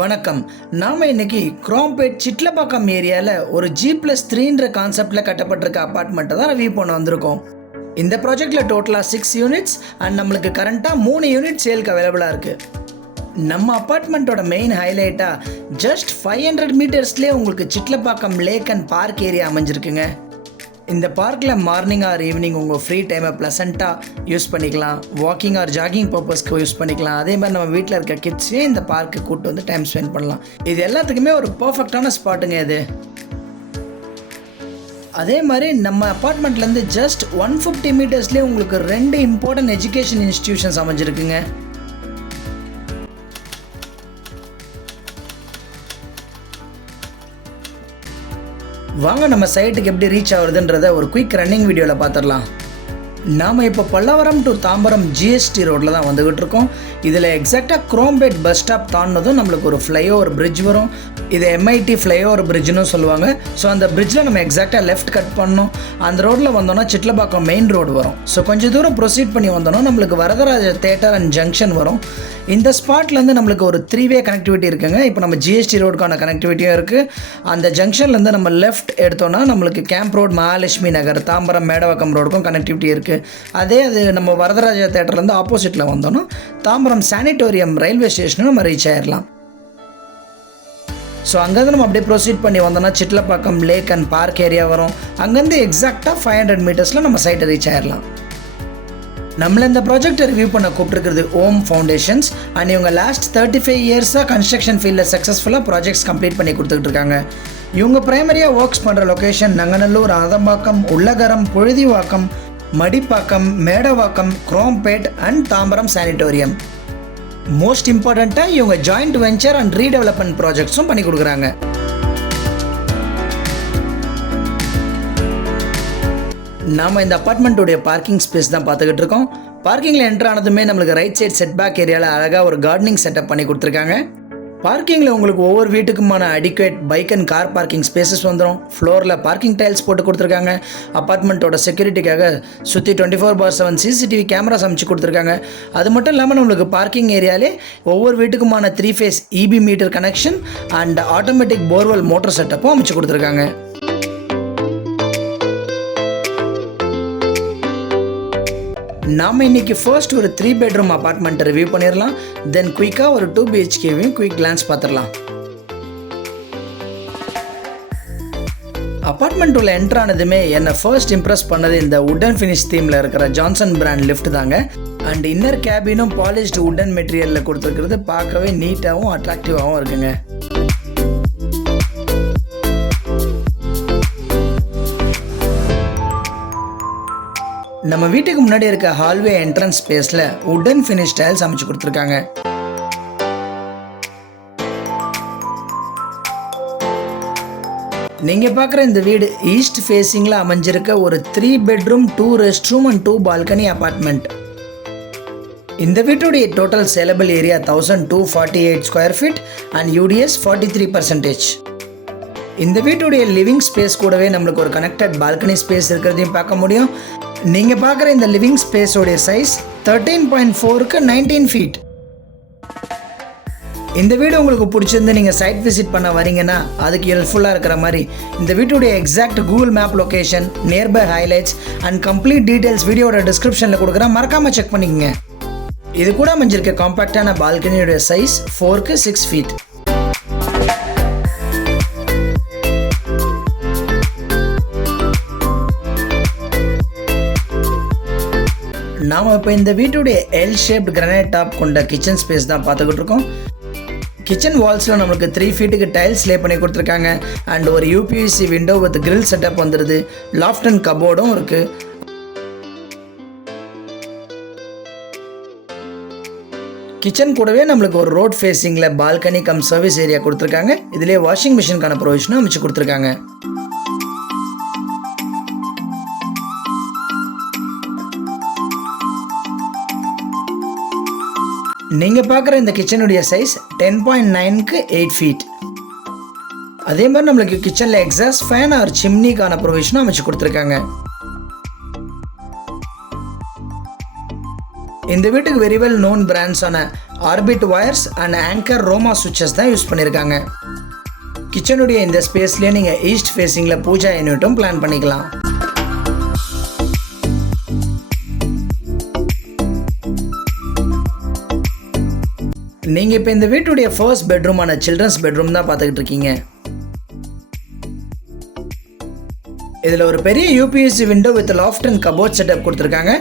வணக்கம். நாம் இன்னைக்கு குரோம்பேட் சிட்லப்பாக்கம் ஏரியாவில் ஒரு G+3ன்ற கான்செப்டில் கட்டப்பட்டிருக்க அப்பார்ட்மெண்ட்டை தான் ரிவ்யூ பண்ண வந்திருக்கோம். இந்த ப்ராஜெக்டில் டோட்டலாக 6 யூனிட்ஸ் அண்ட் நம்மளுக்கு கரண்ட்டாக 3 யூனிட் சேலுக்கு அவைலபிளாக இருக்குது. நம்ம அப்பார்ட்மெண்ட்டோட மெயின் ஹைலைட்டாக ஜஸ்ட் 500 மீட்டர்ஸ்லேயே உங்களுக்கு Chitlapakkam lake and park area அமைஞ்சிருக்குங்க. இந்த பார்க்கில் மார்னிங் ஆர் ஈவினிங் உங்கள் ஃப்ரீ டைமை ப்ளசண்ட்டாக யூஸ் பண்ணிக்கலாம். வாக்கிங் ஆர் ஜாகிங் பர்பஸ்க்கு யூஸ் பண்ணிக்கலாம். அதே மாதிரி நம்ம வீட்டில் இருக்க கிட்ஸையும் இந்த பார்க்கு கூப்பிட்டு வந்து டைம் ஸ்பெண்ட் பண்ணலாம். இது எல்லாத்துக்குமே ஒரு பர்ஃபெக்டான ஸ்பாட்டுங்க இது. அதே மாதிரி நம்ம அப்பார்ட்மெண்ட்லேருந்து ஜஸ்ட் 150 மீட்டர்ஸ்லேயே உங்களுக்கு 2 இம்பார்ட்டன்ட் எஜுகேஷன் இன்ஸ்டிடியூஷன்ஸ் அமைஞ்சிருக்குங்க. வாங்க நம்ம சைட்டுக்கு எப்படி ரீச் ஆகுறதுன்றத ஒரு குயிக் ரன்னிங் வீடியோவில் பார்த்துடலாம். நாம் இப்போ பல்லவரம் டு தாம்பரம் GST ரோட்டில் தான் வந்துக்கிட்டு இருக்கோம். இதில் எக்ஸாக்டாக குரோம்பேட் பஸ் ஸ்டாப் தாண்டினதும் நம்மளுக்கு ஒரு ஃப்ளைஓவர் பிரிட்ஜ் வரும். இது MIT ஃப்ளைஓவர் பிரிட்ஜ்னு சொல்லுவாங்க. ஸோ அந்த பிரிட்ஜில் நம்ம எக்ஸாக்டாக லெஃப்ட் கட் பண்ணோம். அந்த ரோட்டில் வந்தோன்னா சிட்லப்பாக்கம் மெயின் ரோடு வரும். ஸோ கொஞ்சம் தூரம் ப்ரொசீட் பண்ணி வந்தோன்னா நம்மளுக்கு வரதராஜ தேட்டர் அண்ட் ஜங்ஷன் வரும். இந்த ஸ்பாட்லேருந்து நம்மளுக்கு ஒரு 3-வே கனெக்டிவிட்டி இருக்குங்க. இப்போ நம்ம GST ரோடுக்கான கனெக்டிவிட்டியும் இருக்குது. அந்த ஜங்ஷன்லேருந்து நம்ம லெஃப்ட் எடுத்தோன்னா நம்மளுக்கு கேம்ப் ரோடு, மகாலட்சுமி நகர், தாம்பரம், மேடவாக்கம் ரோடுக்கும் கனெக்டிவிட்டி இருக்குது. அது நம்ம வரதராஜ தேட்டர்லேருந்து ஆப்போசிட்டில் வந்தோன்னா தாம்பரம் சானிட்டோரியம் ரயில்வே ஸ்டேஷனும் நம்ம ரீச் ஆயிடலாம். ஸோ அங்கேருந்து நம்ம அப்படியே ப்ரொசீட் பண்ணி வந்தோம்னா Chitlapakkam lake and park area வரும். அங்கேருந்து எக்ஸாக்டாக 500 மீட்டர்ஸில் நம்ம சைட்டை ரீச் ஆயிடலாம். நம்மளை இந்த ப்ராஜெக்டை ரிவ்யூ பண்ண கூப்பிட்டுருக்கிறது ஓம் ஃபவுண்டேஷன்ஸ். அண்ட் இவங்க லாஸ்ட் 35 இயர்ஸாக கன்ஸ்ட்ரக்ஷன் ஃபீல்டில் சக்ஸஸ்ஃபுல்லாக ப்ராஜெக்ட்ஸ் கம்ப்ளீட் பண்ணி கொடுத்துக்கிட்டு இருக்காங்க. இவங்க ப்ரைமரியாக ஒர்க்ஸ் பண்ணுற location Nanganallur, Adambakkam, Ullagaram, Puzhuthivakkam, Madipakkam, Medavakkam, Chromepet and Tambaram sanatorium. Most இம்பார்ட்டண்ட்டாக இவங்க ஜாயிண்ட் வெஞ்சர் அண்ட் ரீடெவலப்மெண்ட் ப்ராஜெக்ட்ஸும் பண்ணி கொடுக்குறாங்க. நாம் இந்த அப்பார்ட்மெண்ட்டுடைய பார்க்கிங் ஸ்பேஸ் தான் பார்த்துக்கிட்டு இருக்கோம். பார்க்கிங்கில் என்ட்ரு ஆனதுமே நம்மளுக்கு ரைட் சைட் செட்பேக் ஏரியாவில் அழகாக ஒரு கார்டனிங் செட்டப் பண்ணி கொடுத்துருக்காங்க. பார்க்கிங்கில் உங்களுக்கு ஒவ்வொரு வீட்டுக்குமான adequate bike and car parking spaces வந்துடும். ஃப்ளோரில் பார்க்கிங் டைல்ஸ் போட்டு கொடுத்துருக்காங்க. அப்பார்ட்மெண்ட்டோட செக்யூரிட்டிக்காக சுற்றி 24/7 CCTV கேமராஸ் அமைச்சு கொடுத்துருக்காங்க. அது மட்டும் இல்லாமல் நம்மளுக்கு பார்க்கிங் ஏரியாலே ஒவ்வொரு வீட்டுக்குமான 3 phase EB meter connection and automatic borewell motor செட்டப்பும் அமைச்சு கொடுத்துருக்காங்க. நாம் இன்றைக்கி ஃபர்ஸ்ட் ஒரு 3 பெட்ரூம் அப்பார்ட்மெண்ட்டை ரிவ்யூ பண்ணிடலாம். தென் குயிக்காக ஒரு 2 BHKவையும் குயிக் கிளான்ஸ் பார்த்துடலாம். அப்பார்ட்மெண்ட் உள்ள என்ட்ரு ஆனதுமே என்னை ஃபர்ஸ்ட் இம்ப்ரெஸ் பண்ணது இந்த உட்டன் ஃபினிஷ் தீமில் இருக்கிற ஜான்சன் பிராண்ட் லிஃப்ட் தாங்க. அண்ட் இன்னர் கேபினும் பாலிஷ்டு உட்டன் மெட்டீரியலில் கொடுத்துருக்கிறது பார்க்கவே நீட்டாகவும் அட்ராக்டிவாகவும் இருக்குங்க. நம்ம வீட்டுக்கு முன்னாடி இருக்க ஹால்வே என்ட்ரன்ஸ் ஸ்பேஸில் உட்டன் ஃபினிஷ் டைல்ஸ் அமைச்சு கொடுத்துருக்காங்க. நீங்கள் பார்க்குற இந்த வீடு ஈஸ்ட் ஃபேஸிங்கில் அமைஞ்சிருக்க ஒரு 3 bedroom 2 rest room and 2 balcony apartment. இந்த வீட்டுடைய total saleable area 1248 square feet and UDS 43%. இந்த வீட்டுடைய லிவிங் ஸ்பேஸ் கூடவே நம்மளுக்கு ஒரு கனெக்டட் பால்கனி ஸ்பேஸ் இருக்கிறதையும் பார்க்க முடியும். நீங்கள் பார்க்குற இந்த லிவிங் ஸ்பேஸோடைய சைஸ் 13.4க்கு 19 ஃபீட். இந்த வீடு உங்களுக்கு பிடிச்சிருந்து நீங்கள் சைட் விசிட் பண்ண வரீங்கன்னா அதுக்கு ஹெல்ப்ஃபுல்லாக இருக்கிற மாதிரி இந்த வீட்டுடைய exact Google map location, nearby highlights and complete details வீடியோட டிஸ்கிரிப்ஷனில் கொடுக்குறேன். மறக்காமல் செக் பண்ணிக்கங்க. இது கூட அமைஞ்சிருக்க காம்பேக்டான பால்கனியோட சைஸ் 4க்கு 6 ஃபீட். நாம் இப்போ இந்த வீட்டுடைய L ஷேப்ட் கிரானைட் டாப் கொண்ட கிச்சன் ஸ்பேஸ் தான் பார்த்துக்கிட்டு இருக்கோம். கிச்சன் வால்ஸில் நம்மளுக்கு 3 ஃபீட்டுக்கு டைல்ஸ் லே பண்ணி கொடுத்துருக்காங்க. அண்ட் ஒரு UPVC window with grill setup வந்துடுது. லாஃப்ட் அண்ட் கபோர்டும் இருக்குது. கிச்சன் கூடவே நம்மளுக்கு ஒரு ரோட் ஃபேஸிங்கில் பால்கனி கம் சர்வீஸ் ஏரியா கொடுத்துருக்காங்க. இதிலே வாஷிங் மிஷினுக்கான ப்ரொவிஷனும் அமைச்சு கொடுத்துருக்காங்க. நீங்கள் பார்க்குற இந்த கிச்சனுடைய சைஸ் 10.9க்கு 8 ஃபீட். அதே மாதிரி நம்மளுக்கு கிச்சனில் எக்ஸாஸ்ட் ஃபேன் ஆர் சிம்னிக்கான ப்ரொவிஷனும் அமைச்சு கொடுத்துருக்காங்க. இந்த வீட்டுக்கு வெரி வெல் நோன் பிராண்ட்ஸான Orbit wires and Anchor Roma சுவிட்சஸ் தான் யூஸ் பண்ணியிருக்காங்க. கிச்சனுடைய இந்த ஸ்பேஸ்லேயே நீங்கள் ஈஸ்ட் ஃபேஸிங்கில் பூஜா யூனிட்டும் பிளான் பண்ணிக்கலாம். நீங்கள் இப்போ இந்த வீட்டுடைய ஃபர்ஸ்ட் பெட்ரூமான சில்ட்ரன்ஸ் பெட்ரூம் தான் பார்த்துக்கிட்டு இருக்கீங்க. இதில் ஒரு பெரிய UPSC window with loft and cupboard setup கொடுத்துருக்காங்க.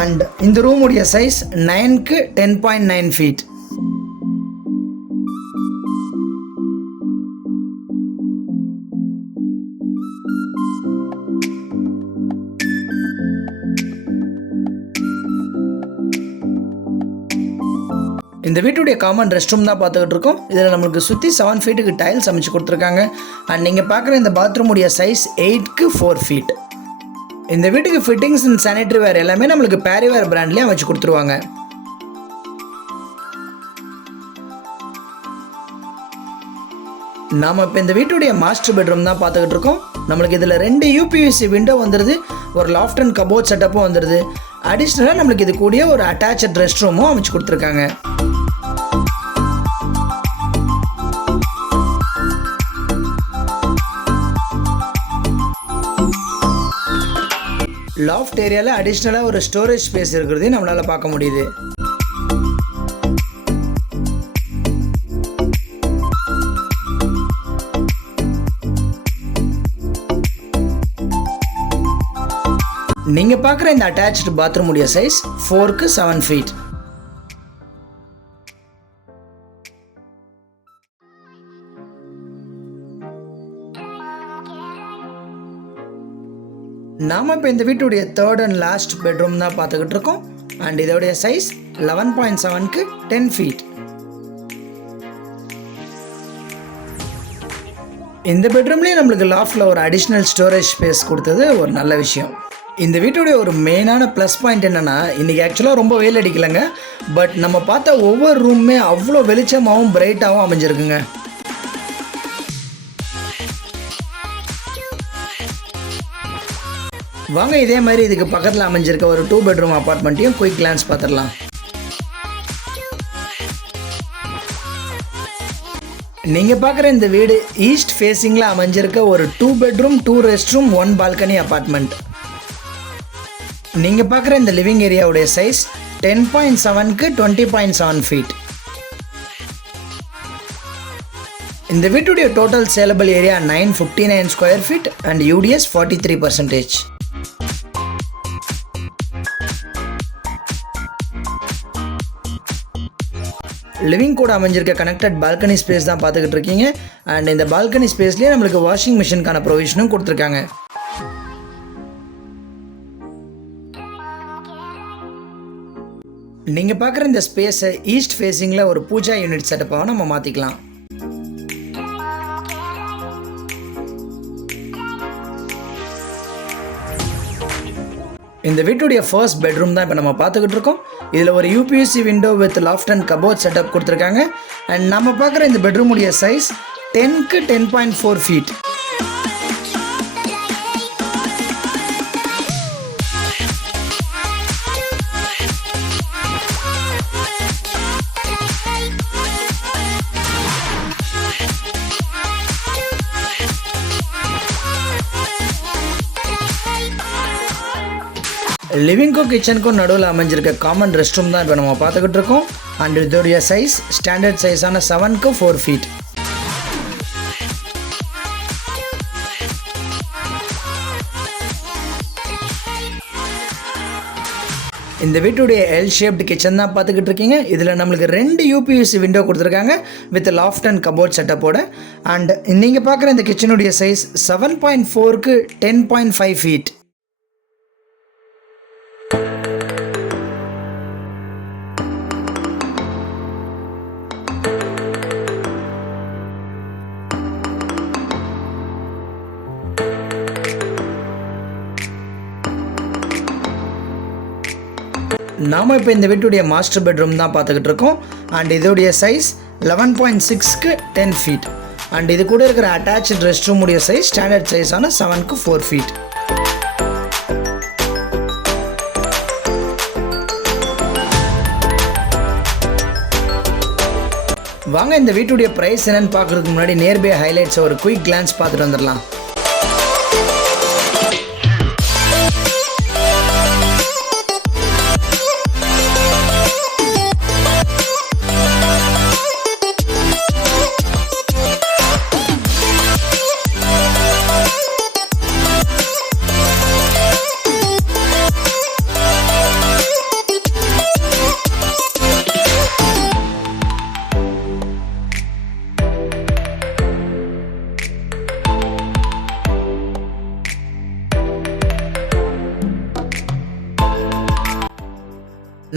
அண்ட் இந்த ரூமுடைய சைஸ் 9க்கு 10.9 ஃபீட். இந்த வீட்டுடைய காமன் ரெஸ்ட் ரூம் தான் பார்த்துக்கிட்டு இருக்கோம். இதில் நம்மளுக்கு சுற்றி 7 ஃபீட்டுக்கு டைல்ஸ் அமைச்சு கொடுத்துருக்காங்க. அண்ட் நீங்கள் பார்க்குற இந்த பாத்ரூமுடைய சைஸ் 8க்கு 4 ஃபீட். இந்த வீட்டுக்கு ஃபிட்டிங்ஸ் அண்ட் சானிட்டரி வேர் எல்லாமே நம்மளுக்கு பேரிவேர் பிராண்ட்லேயே அமைச்சு கொடுத்துருவாங்க. நாம் இப்போ இந்த வீட்டுடைய மாஸ்டர் பெட்ரூம் தான் பார்த்துக்கிட்டு இருக்கோம். நம்மளுக்கு இதில் 2 யூபிஎஸ்சி விண்டோ வந்துடுது, ஒரு லாஃப்ட் அண்ட் கபோர்ட் செட்டப்பும் வந்துடுது. அடிஷ்னலாக நம்மளுக்கு இது கூடிய ஒரு அட்டாச்ட் ரெஸ்ட் ரூமும் அமைச்சு கொடுத்துருக்காங்க. லாஃப்ட் ஏரியாவில் அடிஷ்னலாக ஒரு ஸ்டோரேஜ் ஸ்பேஸ் இருக்கிறதையும் நம்மளால் பார்க்க முடியுது. நீங்கள் பார்க்குற இந்த அட்டாச்டு பாத்ரூமுடைய சைஸ் 4க்கு 7 ஃபீட். நாம் இப்போ இந்த வீட்டுடைய தேர்ட் அண்ட் லாஸ்ட் பெட்ரூம் தான் பார்த்துக்கிட்டு இருக்கோம். அண்ட் இதோடைய சைஸ் 11.7க்கு 10 ஃபீட். இந்த பெட்ரூம்லேயே நம்மளுக்கு லாஃப்டில் ஒரு அடிஷ்னல் ஸ்டோரேஜ் ஸ்பேஸ் கொடுத்தது ஒரு நல்ல விஷயம். இந்த வீட்டுடைய ஒரு மெயினான ப்ளஸ் பாயிண்ட் என்னென்னா, இன்றைக்கி ஆக்சுவலாக ரொம்ப வெயில் அடிக்கலைங்க. பட் நம்ம பார்த்த ஒவ்வொரு ரூமுமே அவ்வளோ வெளிச்சமாகவும் பிரைட்டாகவும் அமைஞ்சிருக்குங்க. வாங்க இதே மாதிரி இதுக்கு பக்கத்தில் அமைஞ்சிருக்க ஒரு 2 பெட்ரூம் அப்பார்ட்மெண்ட்டையும் குயிக் கிளான்ஸ் பார்த்துடலாம். நீங்கள் பார்க்குற இந்த வீடு ஈஸ்ட் ஃபேஸிங்கில் அமைஞ்சிருக்க ஒரு 2 bedroom 2 rest room 1 balcony apartment. நீங்கள் பார்க்குற இந்த லிவிங் ஏரியாவுடைய சைஸ் 10.7க்கு 20.7 ஃபீட். இந்த வீட்டுடைய total saleable area 959 square feet and UDS 43%. Living கூட அமைஞ்சிருக்க கனெக்டட் பால்கனி ஸ்பேஸ் தான் பார்த்துக்கிட்டு இருக்கீங்க. அண்ட் இந்த பால்கனி ஸ்பேஸ்லேயே நம்மளுக்கு வாஷிங் மிஷினுக்கான ப்ரொவிஷனும் கொடுத்துருக்காங்க. நீங்கள் பார்க்குற இந்த ஸ்பேஸை ஈஸ்ட் ஃபேஸிங்கில் ஒரு பூஜா யூனிட் செட்டப்பாக நம்ம மாற்றிக்கலாம். இந்த வீட்டுடைய ஃபர்ஸ்ட் பெட்ரூம் தான் இப்போ நம்ம பார்த்துக்கிட்டு இருக்கோம். இதில் ஒரு UPSC window with loft and cupboard setup கொடுத்துருக்காங்க. அண்ட் நம்ம பார்க்குற இந்த பெட்ரூமுடைய சைஸ் 10க்கு 10.4 ஃபீட். லிவிங்க்கும் கிச்சனுக்கும் நடுவில் அமைஞ்சிருக்க காமன் ரெஸ்ட் ரூம் தான் இப்போ நம்ம பார்த்துக்கிட்டு இருக்கோம். அண்ட் இதோடைய சைஸ் ஸ்டாண்டர்ட் சைஸான 7க்கு 4 ஃபீட். இந்த வீட்டுடைய எல் ஷேப்டு கிச்சன் தான் பார்த்துக்கிட்டு இருக்கீங்க. இதில் நம்மளுக்கு 2 யூபிஎஸ்சி விண்டோ கொடுத்துருக்காங்க வித் லாஃப்ட் அண்ட் கபோர்ட் செட்டப்போட. அண்ட் நீங்கள் பார்க்குற இந்த கிச்சனுடைய சைஸ் 7.4க்கு 10.5 ஃபீட். நாம் இப்போ இந்த வீட்டுடைய மாஸ்டர் பெட்ரூம் தான் பார்த்துக்கிட்டு இருக்கோம். அண்ட் இதோடைய சைஸ் 11.6க்கு 10 ஃபீட். அண்ட் இது கூட இருக்கிற அட்டாச்சு ரெஸ்ட் ரூமுடைய சைஸ் ஸ்டாண்டர்ட் சைஸான 7க்கு 4 ஃபீட். வாங்க இந்த வீட்டுடைய ப்ரைஸ் என்னன்னு பார்க்குறதுக்கு முன்னாடி நியர்பை ஹைலைட்ஸை ஒரு குயிக் கிளான்ஸ் பார்த்துட்டு வந்துடலாம்.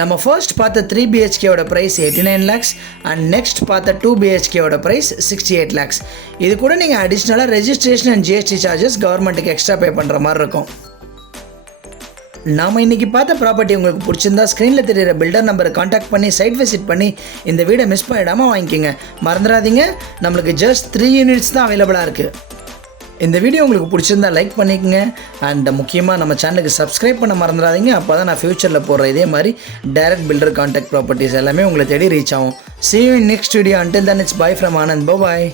நம்ம ஃபர்ஸ்ட் பார்த்த 3 BHKவோட ப்ரைஸ் 89 lakhs அண்ட் நெக்ஸ்ட் பார்த்த 2 BHKவோட ப்ரைஸ் 68 lakhs. இது கூட நீங்கள் அடிஷ்னலாக ரெஜிஸ்ட்ரேஷன் அண்ட் GST சார்ஜஸ் கவர்மெண்ட்டுக்கு எக்ஸ்ட்ரா பே பண்ணுற மாதிரி இருக்கும். நாம் இன்றைக்கி பார்த்த ப்ராப்பர்ட்டி உங்களுக்கு பிடிச்சிருந்தா ஸ்க்ரீனில் தெரியிற பில்டர் நம்பரை காண்டாக்ட் பண்ணி சைட் விசிட் பண்ணி இந்த வீடை மிஸ் பண்ணிடாமல் வாங்கிக்கோங்க. மறந்துடாதீங்க, நம்மளுக்கு ஜஸ்ட் 3 யூனிட்ஸ் தான் அவைலபிளாக இருக்குது. இந்த வீடியோ உங்களுக்கு பிடிச்சிருந்தா லைக் பண்ணிக்கங்க அண்ட் முக்கியமாக நம்ம சேனலுக்கு சப்ஸ்கிரைப் பண்ண மறந்துடாதீங்க. அப்போ தான் நான் ஃப்யூச்சரில் போடுற இதே மாதிரி டைரக்ட் பில்டர் கான்டாக்ட் ப்ராப்பர்ட்டிஸ் எல்லாமே உங்களை தேடி ரீச் ஆகும். See you in next video. Until then, it's bye from Anand. Bye bye.